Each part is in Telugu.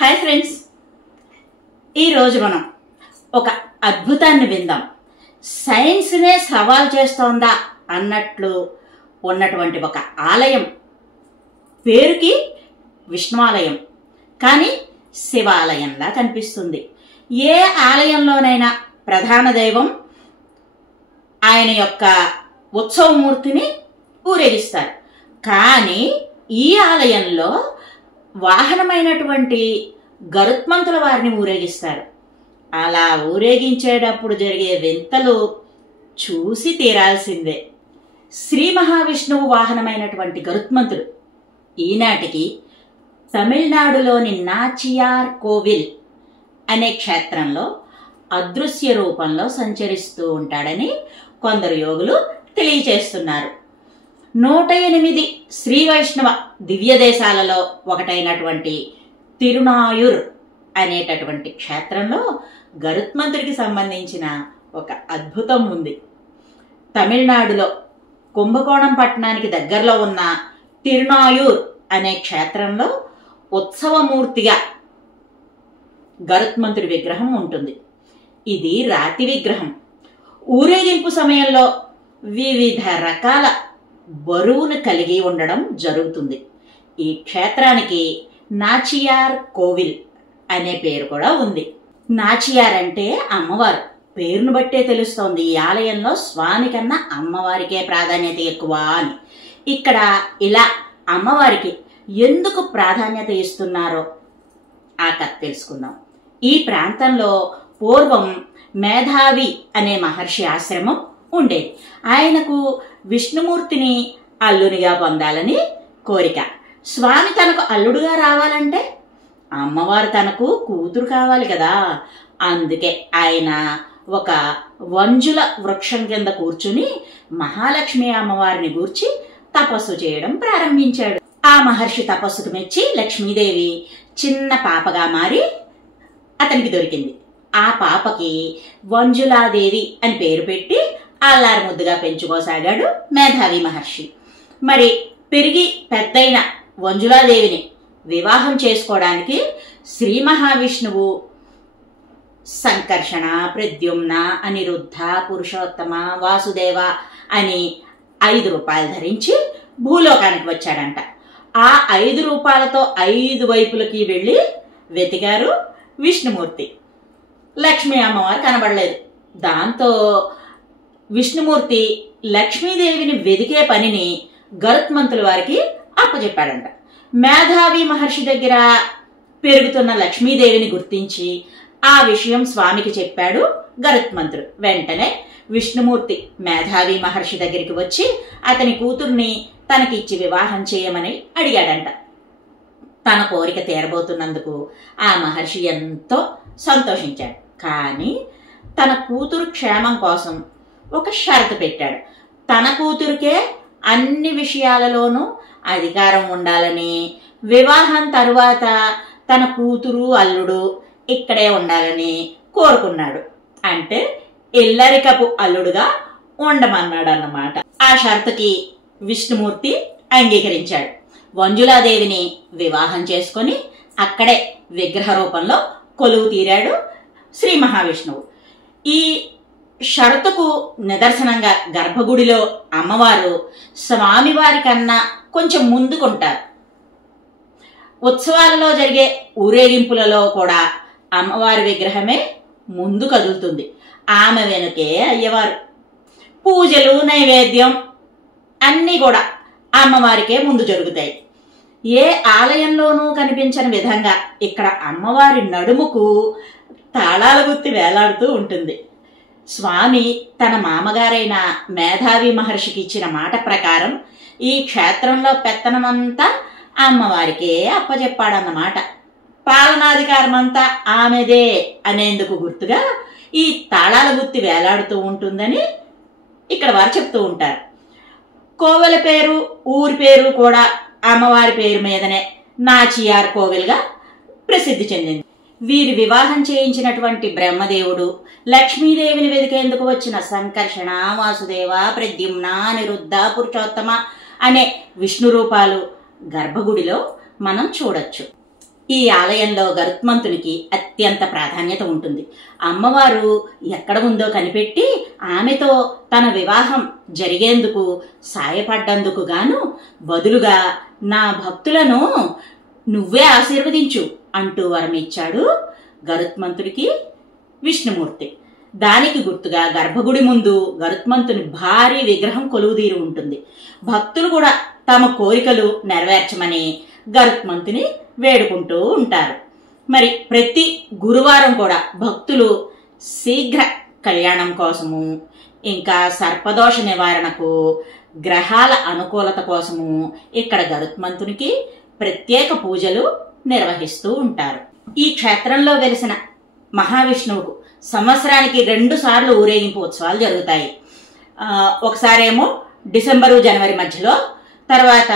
హాయ్ ఫ్రెండ్స్, ఈరోజు మనం ఒక అద్భుతాన్ని విందాం. సైన్స్నే సవాల్ చేస్తోందా అన్నట్లు ఉన్నటువంటి ఒక ఆలయం. పేరుకి విష్ణువాలయం, కానీ శివాలయంలా కనిపిస్తుంది. ఏ ఆలయంలోనైనా ప్రధాన దైవం ఆయన యొక్క ఉత్సవమూర్తిని ఊరేగిస్తారు. కానీ ఈ ఆలయంలో వాహనమైనటువంటి గరుత్మంతుల వారిని ఊరేగిస్తారు. అలా ఊరేగించేటప్పుడు జరిగే వింతలు చూసి తీరాల్సిందే. శ్రీ మహావిష్ణువు వాహనమైనటువంటి గరుత్మంతుడు ఈనాటికి తమిళనాడులోని నాచియార్ కోవిల్ అనే క్షేత్రంలో అదృశ్య రూపంలో సంచరిస్తూ ఉంటాడని కొందరు యోగులు తెలియచేస్తున్నారు. 108 శ్రీ వైష్ణవ దివ్య దేశాలలో ఒకటైనటువంటి తిరునాయూర్ అనేటటువంటి క్షేత్రంలో గరుత్మంతుడికి సంబంధించిన ఒక అద్భుతం ఉంది. తమిళనాడులో కుంభకోణం పట్టణానికి దగ్గరలో ఉన్న తిరునాయూర్ అనే క్షేత్రంలో ఉత్సవమూర్తిగా గరుత్మంతుడి విగ్రహం ఉంటుంది. ఇది రాతి విగ్రహం. ఊరేగింపు సమయంలో వివిధ రకాల బరువును కలిగి ఉండడం జరుగుతుంది. ఈ క్షేత్రానికి నాచియార్ కోవిల్ అనే పేరు కూడా ఉంది. నాచియార్ అంటే అమ్మవారు. పేరును బట్టే తెలుస్తోంది ఈ ఆలయంలో స్వామి కన్నా అమ్మవారికే ప్రాధాన్యత ఎక్కువ అని. ఇక్కడ ఇలా అమ్మవారికి ఎందుకు ప్రాధాన్యత ఇస్తున్నారో ఆ కథ తెలుసుకుందాం. ఈ ప్రాంతంలో పూర్వం మేధావి అనే మహర్షి ఆశ్రమం ఉండేది. ఆయనకు విష్ణుమూర్తిని అల్లునిగా పొందాలని కోరిక. స్వామి తనకు అల్లుడుగా రావాలంటే అమ్మవారు తనకు కూతురు కావాలి కదా. అందుకే ఆయన ఒక వంజుల వృక్షం కింద కూర్చుని మహాలక్ష్మి అమ్మవారిని గూర్చి తపస్సు చేయడం ప్రారంభించాడు. ఆ మహర్షి తపస్సుకు మెచ్చి లక్ష్మీదేవి చిన్న పాపగా మారి అతనికి దొరికింది. ఆ పాపకి వంజులాదేవి అని పేరు పెట్టి అల్లారు ముద్దుగా పెంచుకోసాగాడు మేధావి మహర్షి. మరి పెరిగి పెద్దయిన వంజులాదేవిని వివాహం చేసుకోవడానికి శ్రీ మహావిష్ణువు సంకర్షణ, ప్రద్యుమ్న, అనిరుద్ధ, పురుషోత్తమ, వాసుదేవ అని 5 రూపాయలు ధరించి భూలోకానికి వచ్చాడంట. ఆ 5 రూపాయలతో 5 వైపులకి వెళ్ళి వెతికారు విష్ణుమూర్తి. లక్ష్మీ అమ్మవారు కనబడలేదు. దాంతో విష్ణుమూర్తి లక్ష్మీదేవిని వెదికే పనిని గరుత్మంతుల వారికి అప్పచెప్పాడంట. మేధావి మహర్షి దగ్గర పెరుగుతున్న లక్ష్మీదేవిని గుర్తించి ఆ విషయం స్వామికి చెప్పాడు గరుత్మంతుడు. వెంటనే విష్ణుమూర్తి మేధావి మహర్షి దగ్గరికి వచ్చి అతని కూతుర్ని తనకిచ్చి వివాహం చేయమని అడిగాడంట. తన కోరిక తీరబోతున్నందుకు ఆ మహర్షి ఎంతో సంతోషించాడు. కానీ తన కూతురు క్షేమం కోసం ఒక షరతు పెట్టాడు. తన కూతురికే అన్ని విషయాలలోనూ అధికారం ఉండాలని, వివాహం తరువాత తన కూతురు అల్లుడు ఇక్కడే ఉండాలని కోరుకున్నాడు. అంటే ఇల్లరికపు అల్లుడుగా ఉండమన్నాడు అన్నమాట. ఆ షరతుకి విష్ణుమూర్తి అంగీకరించాడు. వంజులాదేవిని వివాహం చేసుకొని అక్కడే విగ్రహ రూపంలో కొలువు తీరాడు శ్రీ మహావిష్ణువు. ఈ షరతుకు నిదర్శనంగా గర్భగుడిలో అమ్మవారు స్వామివారి కన్నా కొంచెం ముందుకుంటారు. ఉత్సవాలలో జరిగే ఊరేగింపులలో కూడా అమ్మవారి విగ్రహమే ముందు కదులుతుంది. ఆమె వెనుకే అయ్యవారు. పూజలు, నైవేద్యం అన్నీ కూడా అమ్మవారికే ముందు జరుగుతాయి. ఏ ఆలయంలోనూ కనిపించని విధంగా ఇక్కడ అమ్మవారి నడుముకు తాళాల గుత్తి వేలాడుతూ ఉంటుంది. స్వామి తన మామగారైన మేధావి మహర్షికి ఇచ్చిన మాట ప్రకారం ఈ క్షేత్రంలో పెత్తనమంతా అమ్మవారికే అప్పచెప్పాడన్నమాట. పాలనాధికారం అంతా ఆమెదే అనేందుకు గుర్తుగా ఈ తాళాల గుత్తి వేలాడుతూ ఉంటుందని ఇక్కడ వారు చెప్తూ ఉంటారు. కోవెల పేరు, ఊరి పేరు కూడా అమ్మవారి పేరు మీదనే నాచియార్ కోవిల్గా ప్రసిద్ధి చెందింది. వీరి వివాహం చేయించినటువంటి బ్రహ్మదేవుడు లక్ష్మీదేవిని వెదికేందుకు వచ్చిన సంకర్షణ, వాసుదేవ, ప్రద్యుమ్న, అనిరుద్ధ, పురుషోత్తమ అనే విష్ణు రూపాలు గర్భగుడిలో మనం చూడొచ్చు. ఈ ఆలయంలో గరుత్మంతునికి అత్యంత ప్రాధాన్యత ఉంటుంది. అమ్మవారు ఎక్కడ ఉందో కనిపెట్టి ఆమెతో తన వివాహం జరిగేందుకు సాయపడ్డందుకు గాను బదులుగా నా భక్తులను నువ్వే ఆశీర్వదించు అంటూ వరమిచ్చాడు గరుత్మంతుడికి విష్ణుమూర్తి. దానికి గుర్తుగా గర్భగుడి ముందు గరుత్మంతుని భారీ విగ్రహం కొలువుదీరి ఉంటుంది. భక్తులు కూడా తమ కోరికలు నెరవేర్చమని గరుత్మంతుని వేడుకుంటూ ఉంటారు. మరి ప్రతి గురువారం కూడా భక్తులు శీఘ్ర కళ్యాణం కోసము, ఇంకా సర్పదోష నివారణకు, గ్రహాల అనుకూలత కోసము ఇక్కడ గరుత్మంతునికి ప్రత్యేక పూజలు నిర్వహిస్తూ ఉంటారు. ఈ క్షేత్రంలో వెలిసిన మహావిష్ణువుకు సంవత్సరానికి 2 సార్లు ఊరేగింపు ఉత్సవాలు జరుగుతాయి. ఒకసారేమో డిసెంబరు జనవరి మధ్యలో, తర్వాత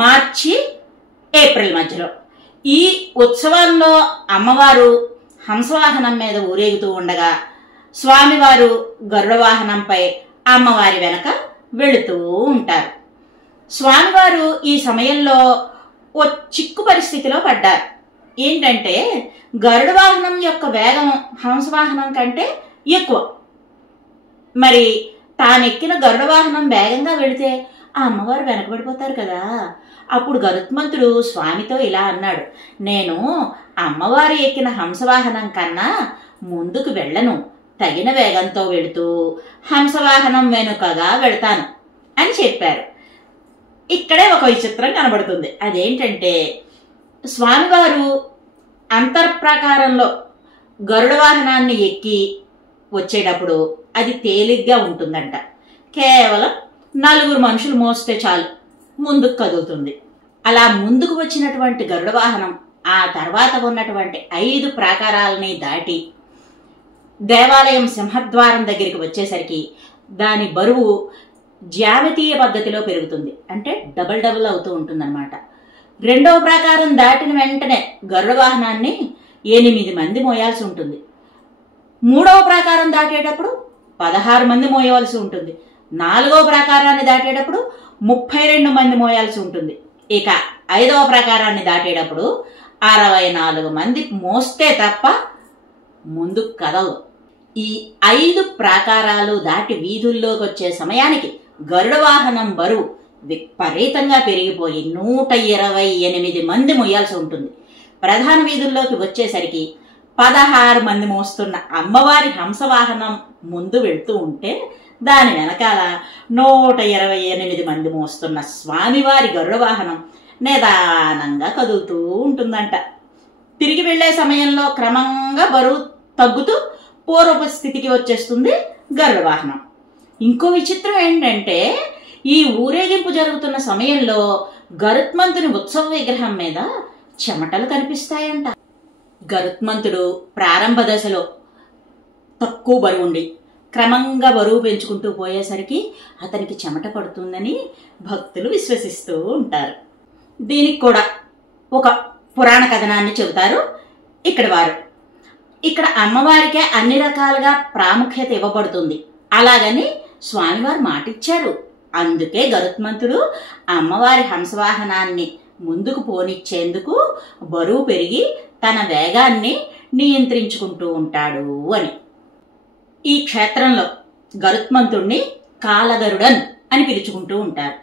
మార్చి ఏప్రిల్ మధ్యలో. ఈ ఉత్సవాల్లో అమ్మవారు హంసవాహనం మీద ఊరేగుతూ ఉండగా స్వామివారు గరుడ వాహనంపై అమ్మవారి వెనక వెళుతూ ఉంటారు. స్వామివారు ఈ సమయంలో ఓ చిక్కు పరిస్థితిలో పడ్డారు. ఏంటంటే గరుడ వాహనం యొక్క వేగం హంసవాహనం కంటే ఎక్కువ. మరి తానెక్కిన గరుడ వాహనం వేగంగా వెళితే ఆ అమ్మవారు వెనకబడిపోతారు కదా. అప్పుడు గరుత్మంతుడు స్వామితో ఇలా అన్నాడు, నేను అమ్మవారు ఎక్కిన హంసవాహనం కన్నా ముందుకు వెళ్ళను, తగిన వేగంతో వెళుతూ హంసవాహనం వెనుకగా వెళతాను అని చెప్పారు. ఇక్కడే ఒక విచిత్రం కనబడుతుంది. అదేంటంటే స్వామివారు అంతర్ప్రాకారంలో గరుడ వాహనాన్ని ఎక్కి వచ్చేటప్పుడు అది తేలిగ్గా ఉంటుందంట. కేవలం 4 మనుషులు మోస్తే చాలు ముందుకు కదులుతుంది. అలా ముందుకు వచ్చినటువంటి గరుడ వాహనం ఆ తర్వాత ఉన్నటువంటి 5 ప్రాకారాలని దాటి దేవాలయం సింహద్వారం దగ్గరికి వచ్చేసరికి దాని బరువు జ్యామితీయ పద్ధతిలో పెరుగుతుంది. అంటే డబల్ అవుతూ ఉంటుందన్నమాట. 2వ ప్రాకారం దాటిన వెంటనే గరుడ వాహనాన్ని 8 మంది మోయాల్సి ఉంటుంది. 3వ ప్రాకారం దాటేటప్పుడు 16 మంది మోయవలసి ఉంటుంది. 4వ ప్రాకారాన్ని దాటేటప్పుడు 32 మంది మోయాల్సి ఉంటుంది. ఇక 5వ ప్రాకారాన్ని దాటేటప్పుడు 64 మంది మోస్తే తప్ప ముందుకు కదలదు. ఈ 5 ప్రాకారాలు దాటి వీధుల్లోకి వచ్చే సమయానికి గరుడ వాహనం బరువు విపరీతంగా పెరిగిపోయి 128 మంది మోయాల్సి ఉంటుంది. ప్రధాన వీధుల్లోకి వచ్చేసరికి 16 మంది మోస్తున్న అమ్మవారి హంసవాహనం ముందు వెళ్తూ ఉంటే దాని వెనకాల 128 మంది మోస్తున్న స్వామివారి గరుడ వాహనం నిదానంగా కదులుతూ ఉంటుందంట. తిరిగి వెళ్లే సమయంలో క్రమంగా బరువు తగ్గుతూ పూర్వపు స్థితికి వచ్చేస్తుంది గరుడ వాహనం. ఇంకో విచిత్రం ఏంటంటే ఈ ఊరేగింపు జరుగుతున్న సమయంలో గరుత్మంతుని ఉత్సవ విగ్రహం మీద చెమటలు కనిపిస్తాయంట. గరుత్మంతుడు ప్రారంభ దశలో తక్కువ బరువుండి క్రమంగా బరువు పెంచుకుంటూ పోయేసరికి అతనికి చెమట పడుతుందని భక్తులు విశ్వసిస్తూ ఉంటారు. దీనికి కూడా ఒక పురాణ కథనాన్ని చెబుతారు ఇక్కడ వారు. ఇక్కడ అమ్మవారికే అన్ని రకాలుగా ప్రాముఖ్యత ఇవ్వబడుతుంది. అలాగని స్వామివారు మాటిచ్చారు. అందుకే గరుత్మంతుడు అమ్మవారి హంసవాహనాన్ని ముందుకు పోనిచ్చేందుకు బరువు పెరిగి తన వేగాన్ని నియంత్రించుకుంటూ ఉంటాడు అని. ఈ క్షేత్రంలో గరుత్మంతుణ్ణి కాలగరుడన్ అని పిలుచుకుంటూ ఉంటారు.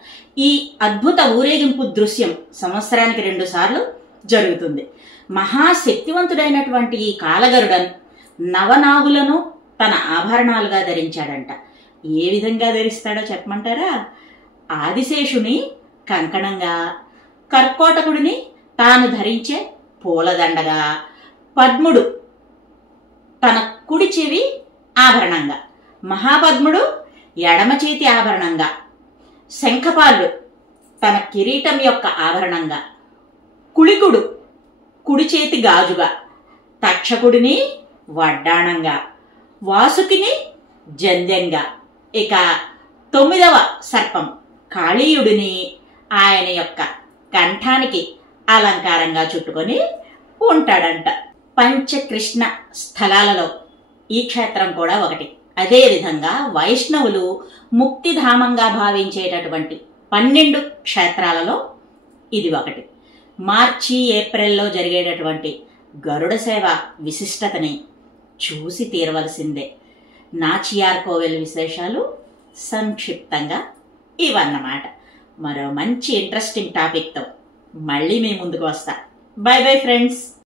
ఈ అద్భుత ఊరేగింపు దృశ్యం సంవత్సరానికి 2 సార్లు జరుగుతుంది. మహాశక్తివంతుడైనటువంటి ఈ కాలగరుడన్ నవనాగులను తన ఆభరణాలుగా ధరించాడంట. ఏ విధంగా ధరిస్తాడో చెప్పమంటారా? ఆదిశేషుని కంకణంగా, కర్కోటకుడిని తాను ధరించే పూలదండగా, పద్ముడు తన కుడి చెవి ఆభరణంగా, మహాపద్ముడు ఎడమ చేతి ఆభరణంగా, శంఖపాలుడు తన కిరీటం యొక్క ఆభరణంగా, కుళికుడు కుడి చేతి గాజుగా, తక్షకుడిని వడ్డాణంగా, వాసుకిని జంధ్యంగా, ఇక 9వ సర్పం కాళీయుడిని ఆయన యొక్క కంఠానికి అలంకారంగా చుట్టుకొని ఉంటాడంట. పంచకృష్ణ స్థలాలలో ఈ క్షేత్రం కూడా ఒకటి. అదేవిధంగా వైష్ణవులు ముక్తిధామంగా భావించేటటువంటి 12 క్షేత్రాలలో ఇది ఒకటి. మార్చి ఏప్రిల్లో జరిగేటటువంటి గరుడ సేవ విశిష్టతని చూసి తీరవలసిందే. నాచియార్ కోవెల్ విశేషాలు సంక్షిప్తంగా ఇవన్నమాట. మరో మంచి ఇంట్రెస్టింగ్ టాపిక్తో మళ్ళీ మీ ముందుకు వస్తా. By bye friends.